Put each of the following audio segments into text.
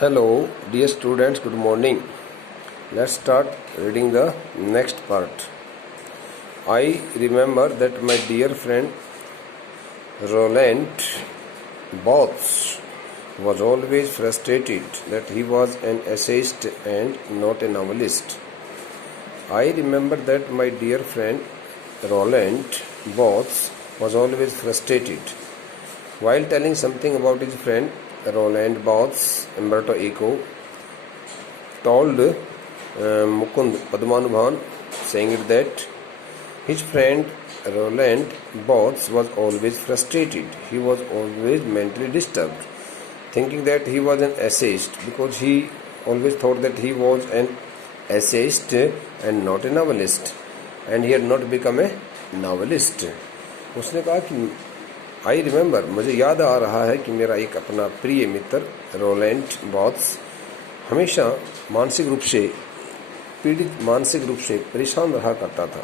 Hello, dear students, good morning. Let's start reading the next part. I remember that my dear friend Roland Barthes was always frustrated that he was an essayist and not a novelist. I remember that my dear friend Roland Barthes was always frustrated. While telling something about his friend Roland Barthes, Umberto Eco told Mukund Padmanabhan, saying it that his friend Roland Barthes was always frustrated. He was always mentally disturbed, thinking that he was an essayist because he always thought that he was an essayist and not a novelist, and he had not become a novelist. उसने कहा कि I remember, मुझे याद आ रहा है कि मेरा एक अपना प्रिय मित्र रोलैंड बॉथ्स हमेशा मानसिक रूप से परेशान रहा करता था,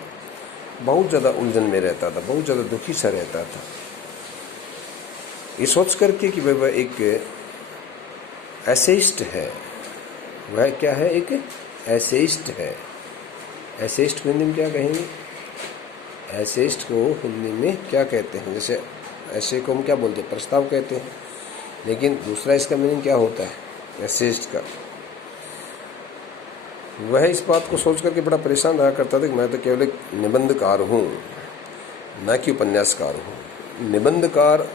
बहुत ज़्यादा उलझन में रहता था, बहुत ज़्यादा दुखी सा रहता था। ये सोच करके कि वह एक एसेइस्ट है। वह क्या है? एक एसेइस्ट है। एसेइस्ट को हिंदी में क्या कहेंगे? एसेइस्ट को हिंदी में क्या कहते हैं? जैसे ऐसे को हम क्या बोलते हैं? प्रस्ताव कहते हैं, लेकिन दूसरा इसका मीनिंग क्या होता है एसेइस्ट का? वह इस बात को सोच करके बड़ा परेशान रहा करता था कि मैं तो केवल एक निबंधकार हूँ, न कि उपन्यासकार हूँ। निबंधकार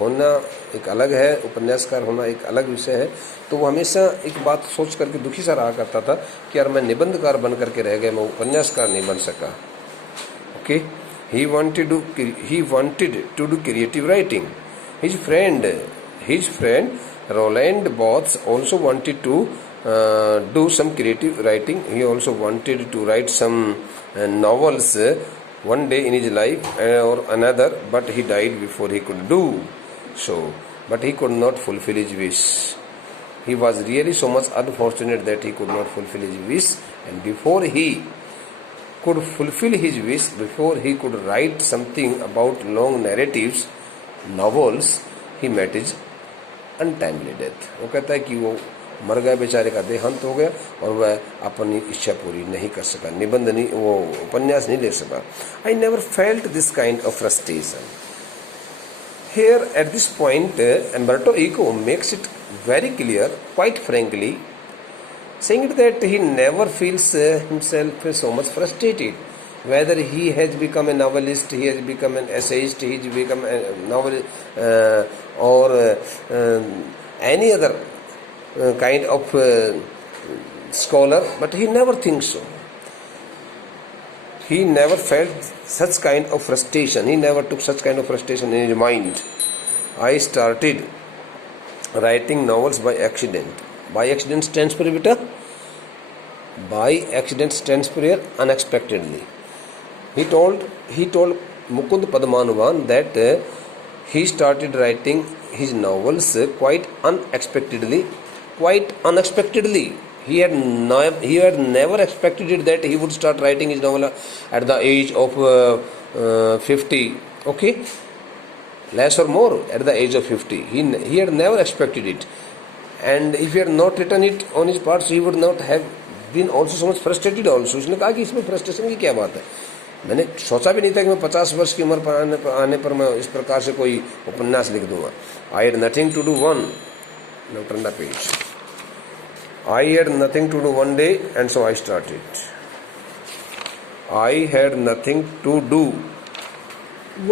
होना एक अलग है, उपन्यासकार होना एक अलग विषय है। तो वो हमेशा एक बात सोच करके दुखी सा रहा करता था कि यार मैं निबंधकार बन करके रह गया, मैं उपन्यासकार नहीं बन सका। Okay, he wanted to do creative writing. His friend Roland Barthes also wanted to do some creative writing. He also wanted to write some novels one day in his life or another, but he died before he could do so. But he could not fulfill his wish. He was really so much unfortunate that he could not fulfill his wish, and before he could fulfill his wish, before he could write something about long narratives, novels, he met his untimely death. वो कहता है कि वो मर गया, बेचारे का देहांत हो गया और वह अपनी इच्छा पूरी नहीं कर सका, निबंध नहीं, वो उपन्यास नहीं ले सका. I never felt this kind of frustration. Here at this point, Umberto Eco makes it very clear, quite frankly, saying that he never feels himself so much frustrated. Whether he has become a novelist, he has become an essayist, he has become a novelist, or any other kind of scholar, but he never thinks so. He never felt such kind of frustration. He never took such kind of frustration in his mind. I started writing novels by accident. By accident stands for beta. By accident stands for unexpectedly. He told Mukund Padmanabhan that he started writing his novels quite unexpectedly. Quite unexpectedly. He had never expected that he would start writing his novel at the age of 50. Okay, less or more at the age of 50. He had never expected it. And if he had not written it on his part, he would not have been also so much frustrated also. उसने कहा कि इसमें frustration की क्या बात है? मैंने सोचा भी नहीं था कि मैं 50 वर्ष की उम्र पर आने पर मैं इस प्रकार से कोई उपन्यास लिख दूंगा. I had nothing to do one. Now turn the page. I had nothing to do one day, and so I started. I had nothing to do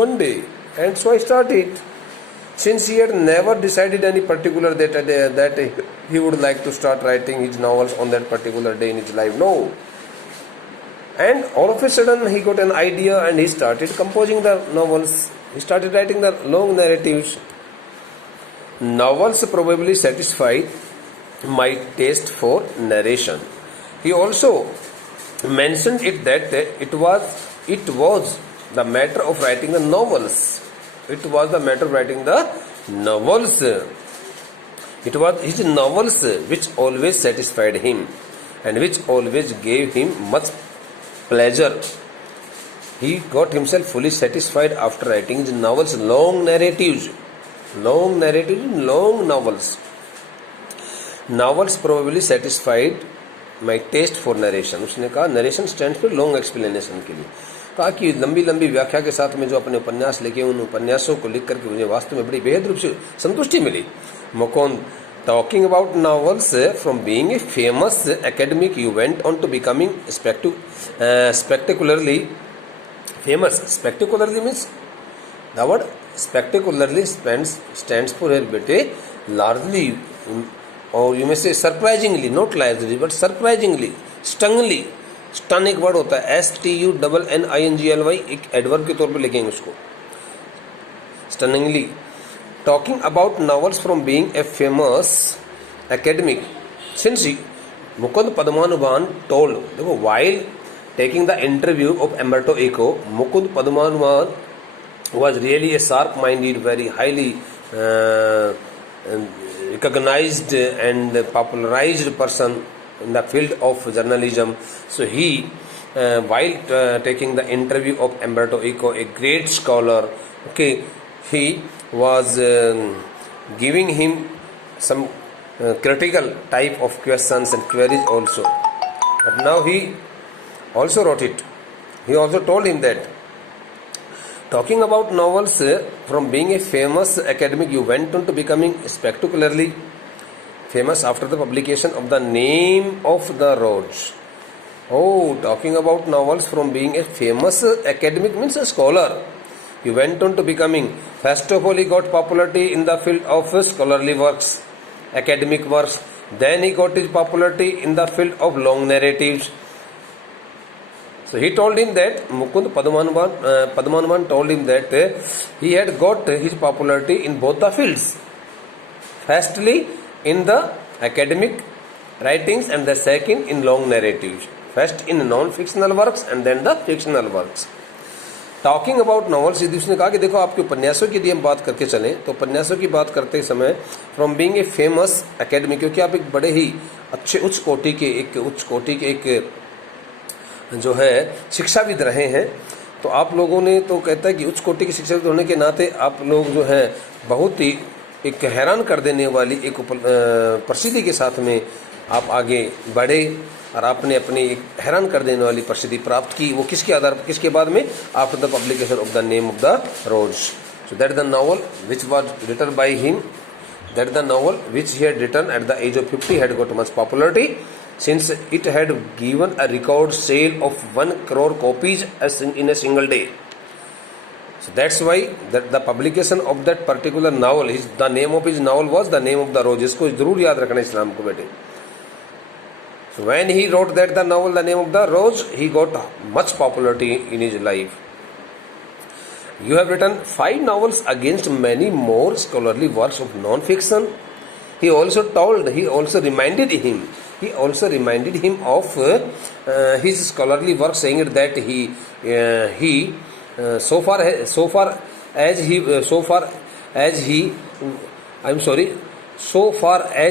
one day, and so I started. Since he had never decided any particular that he would like to start writing his novels on that particular day in his life, no. And all of a sudden he got an idea and he started composing the novels. He started writing the long narratives. Novels probably satisfied my taste for narration. He also mentioned it that it was the matter of writing the novels. It was the matter of writing the novels. It was his novels which always satisfied him and which always gave him much pleasure. He got himself fully satisfied after writing his novels, long narratives, long novels. novels probably satisfied my taste for narration. उसने कहा narration stand for long explanation के लिए, कहा कि लंबी लंबी व्याख्या के साथ में जो अपने उपन्यास लिखे उन उपन्यासों को लिख करके मुझे वास्तव में बड़ी बेहद रूप से संतुष्टि मिली. Mukund, talking about novels, from being a famous academic you went on to becoming spectacularly famous. Spectacularly means the word spectacularly stands for here bete largely, or you may say surprisingly, not largely but surprisingly, stunningly. Stun एक word होता है, STUNNINGLY, एक adverb के तौर पे लिखेंगे उसको, stunningly. Talking about novels from being a famous academic, since Mukund Padmanabhan told, while taking the interview of Umberto Eco, Mukund Padmanabhan was really a sharp-minded, very highly recognized and popularized person in the field of journalism. So he, while taking the interview of Umberto Eco, a great scholar, okay, he was giving him some critical type of questions and queries also. But now he also wrote it. He also told him that, talking about novels, from being a famous academic you went on to becoming spectacularly famous after the publication of The Name of the Rose. Oh, talking about novels, from being a famous academic means a scholar. He went on to becoming, first of all he got popularity in the field of scholarly works, academic works. Then he got his popularity in the field of long narratives. So he told him that, Mukund Padmanabhan told him that he had got his popularity in both the fields. Firstly in the academic writings and the second in long narratives. First in non-fictional works and then the fictional works. Talking about novels, यदि उसने कहा कि देखो आपके उपन्यासों की यदि हम बात करके चलें तो उपन्यासों की बात करते समय from being a famous academy, क्योंकि आप एक बड़े ही अच्छे उच्च कोटि के एक जो है शिक्षाविद रहे हैं, तो आप लोगों ने तो कहता है कि उच्च कोटि के शिक्षाविद होने के नाते आप लोग जो है बहुत ही एक हैरान कर देने वाली एक प्रसिद्धि के साथ में आप आगे बढ़े और आपने अपनी एक हैरान कर देने वाली प्रसिद्धि प्राप्त की. वो किसके आधार पर, किसके बाद में, after the publication of the Name of the Rose. So that the novel which was written by him, that the novel which he had written at the age of 50 had got much popularity since it had given a record sale of 1 crore copies in a single day. So that's why that the publication of that particular novel, the name of his novel was The Name of the Rose. इसको जरूर याद रखना इस नाम को बेटे. So when he wrote that the novel The Name of the Rose, he got much popularity in his life. You have written 5 novels against many more scholarly works of non-fiction. He also reminded him of his scholarly work, saying that so far as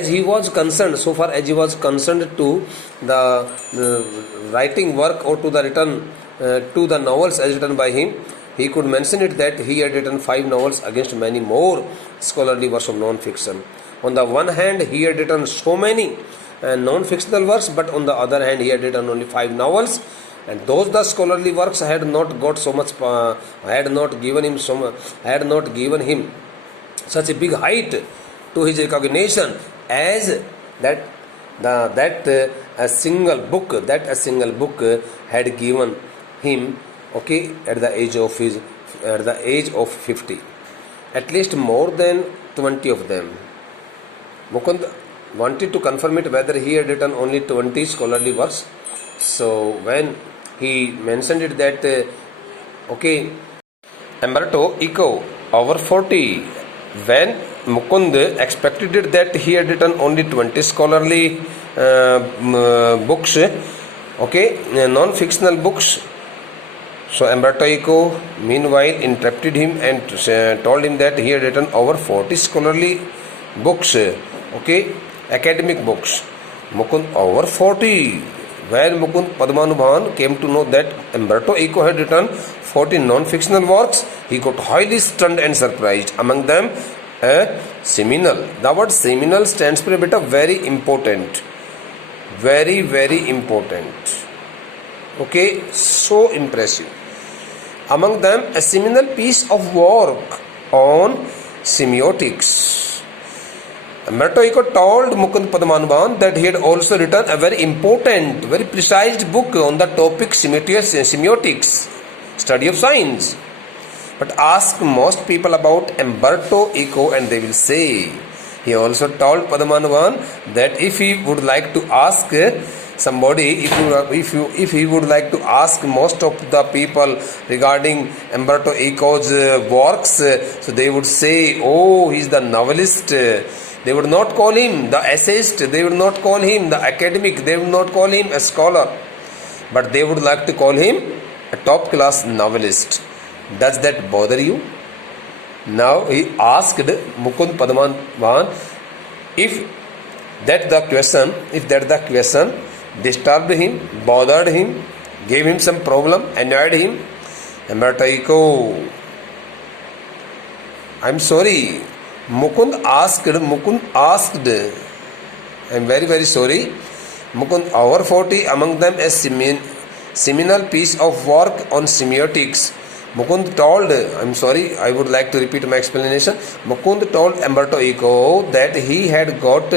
he was concerned to the writing work or to the written to the novels as written by him, he could mention it that he had written 5 novels against many more scholarly works of non-fiction. On the one hand, he had written so many non-fictional works, but on the other hand, he had written only 5 novels, and those the scholarly works had not given him such a big height to his recognition as that a single book had given him, okay, at the age of 50, at least more than 20 of them. Mukund wanted to confirm it whether he had written only 20 scholarly works. So when he mentioned it that Umberto Eco over 40, when Mukund expected it that he had written only 20 scholarly books, non-fictional books. So Umberto Eco meanwhile interrupted him and told him that he had written over 40 scholarly books, academic books. Mukund over 40. When Mukund Padmanabhan came to know that Umberto Eco had written 40 non-fictional works, he got highly stunned and surprised. Among them, a seminal. The word seminal stands for beta very important. Very, very important. Okay, so impressive. Among them, a seminal piece of work on semiotics. Umberto Eco told Mukund Padmanabhan that he had also written a very important, very precise book on the topic semiotics, study of science. But ask most people about Umberto Eco and they will say. He also told Padmanabhan that if he would like to ask somebody, if he would like to ask most of the people regarding Umberto Eco's works, so they would say, oh, he is the novelist. They would not call him the essayist. They would not call him the academic. They would not call him a scholar. But they would like to call him a top class novelist. Does that bother you? Now he asked Mukund Padmanabhan if that the question disturbed him, bothered him, gave him some problem, annoyed him. Umberto Eco, I'm sorry. Mukund asked, I'm very, very sorry. Mukund, over 40, among them a seminal piece of work on semiotics. Mukund told, I'm sorry, I would like to repeat my explanation. Mukund told Umberto Eco that he had got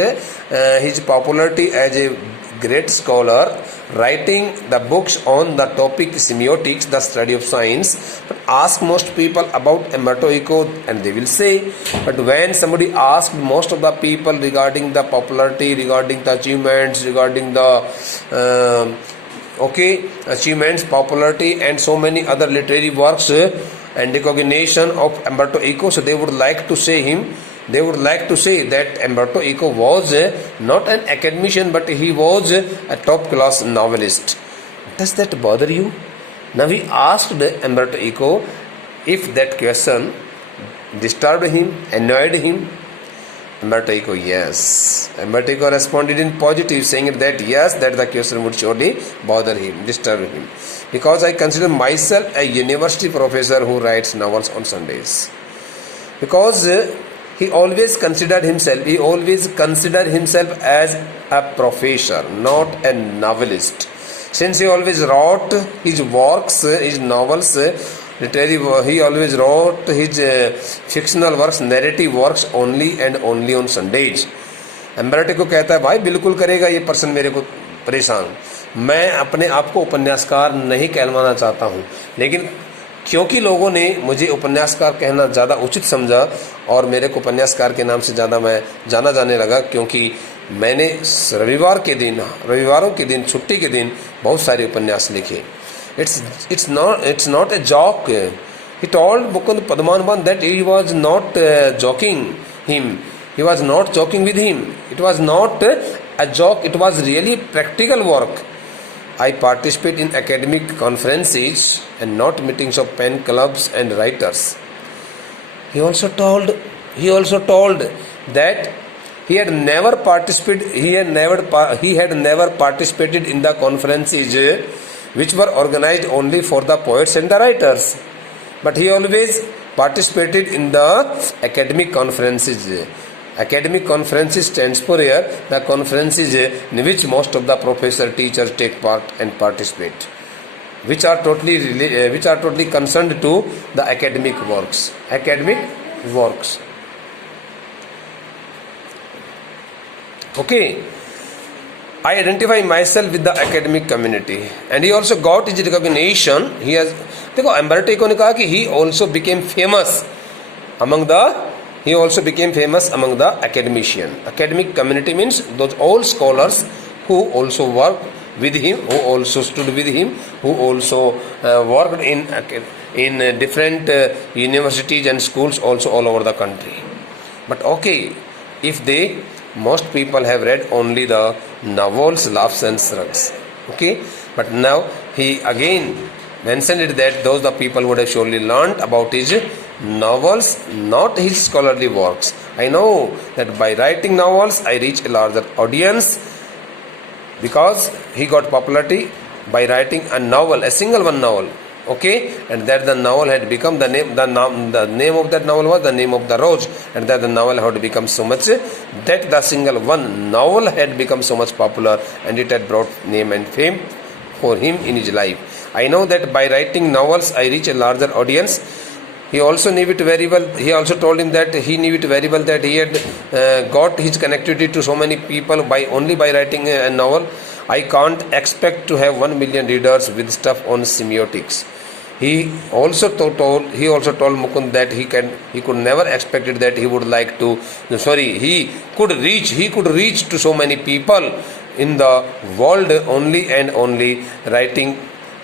his popularity as a great scholar writing the books on the topic semiotics, the study of science. But ask most people about Umberto Eco and they will say. But when somebody asked most of the people regarding the popularity, regarding the achievements, regarding the achievements, popularity and so many other literary works and recognition of Umberto Eco, so they would like to say that Umberto Eco was not an academician but he was a top class novelist. Does that bother you? Now he asked Umberto Eco if that question disturbed him, annoyed him. Umberto Eco, yes. Umberto Eco responded in positive, saying that yes, that the question would surely bother him, disturb him. Because I consider myself a university professor who writes novels on Sundays. Because he always considered himself as a professor, not a novelist. Since he always wrote his works, his novels, he always wrote his fictional works, narrative works only and only on Sundays. Umberto को कहता है भाई बिल्कुल करेगा ये person मेरे को परेशान. मैं अपने आप को उपन्यासकार नहीं कहलवाना चाहता हूँ, लेकिन क्योंकि लोगों ने मुझे उपन्यासकार कहना ज़्यादा उचित समझा और मेरे को उपन्यासकार के नाम से ज़्यादा मैं जाना जाने लगा, क्योंकि मैंने रविवारों के दिन छुट्टी के दिन बहुत सारे उपन्यास लिखे. It's not a joke. He told Mukund Padmanabhan that he was not joking him. He was not joking with him. It was not a joke. It was really practical work. I participate in academic conferences and not meetings of pen clubs and writers. He also told that he had never participated in the conferences which were organized only for the poets and the writers, but he always participated in the academic conferences. Academic conferences stands for the conferences in which most of the professor teachers take part and participate, which are totally concerned to the academic works. Okay, I identify myself with the academic community, and he also got his recognition. देखो Umberto Eco ने कहा कि he also became famous among the academician. Academic community means those all scholars who also worked with him, who also stood with him, who also worked in different universities and schools also all over the country. But okay, if most people have read only the novels, Laughs and Shrugs. Okay, but now he again mentioned it that those the people would have surely learned about his novels, not his scholarly works. I know that by writing novels I reach a larger audience, because he got popularity by writing a novel, a single one novel. Okay, and that the novel had become the name of that novel was the name of the rose, and that the novel had become so much that the single one novel had become so much popular, and it had brought name and fame for him in his life. I know that by writing novels I reach a larger audience. He also knew it very well. He also told him that he knew it very well that he had got his connectivity to so many people by only by writing a novel. I can't expect to have 1 million readers with stuff on semiotics. He also told Mukund that he could never expected that he would like to. He could reach to so many people in the world only and only writing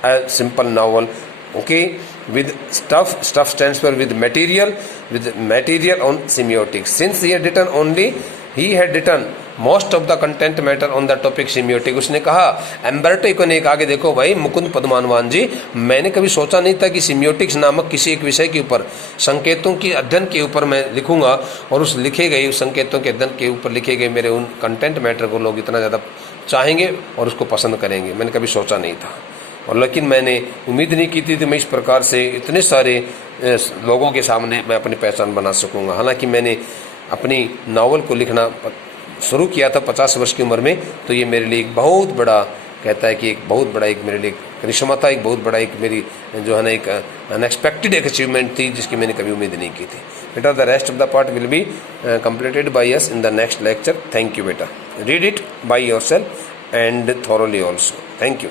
a simple novel. Okay, with stuff stands for with material on semiotics. Since he had written most of the content matter on the topic semiotic. उसने कहा एम्बर्टो eco ने आगे देखो भाई मुकुंद पद्मानवान जी, मैंने कभी सोचा नहीं था कि सिम्योटिक्स नामक किसी एक विषय के ऊपर संकेतों की अध्ययन के ऊपर मैं लिखूंगा और उस लिखे गए उस संकेतों के अध्ययन के ऊपर लिखे गए मेरे उन कंटेंट मैटर को लोग इतना ज़्यादा चाहेंगे और उसको पसंद करेंगे। मैंने कभी सोचा नहीं था, और लेकिन मैंने उम्मीद नहीं की थी मैं इस प्रकार से इतने सारे लोगों के सामने मैं अपनी पहचान बना सकूंगा। हालांकि मैंने अपनी नावल को लिखना शुरू किया था 50 वर्ष की उम्र में, तो ये मेरे लिए एक बहुत बड़ा कहता है कि एक बहुत बड़ा एक मेरे लिए करिश्मा था, एक बहुत बड़ा एक मेरी जो है ना एक अनएक्सपेक्टेड एक अचीवमेंट थी जिसकी मैंने कभी उम्मीद नहीं की थी। बेटा the rest of the part will be completed by us in the next lecture. Thank you बेटा, read it by yourself and thoroughly also. Thank you.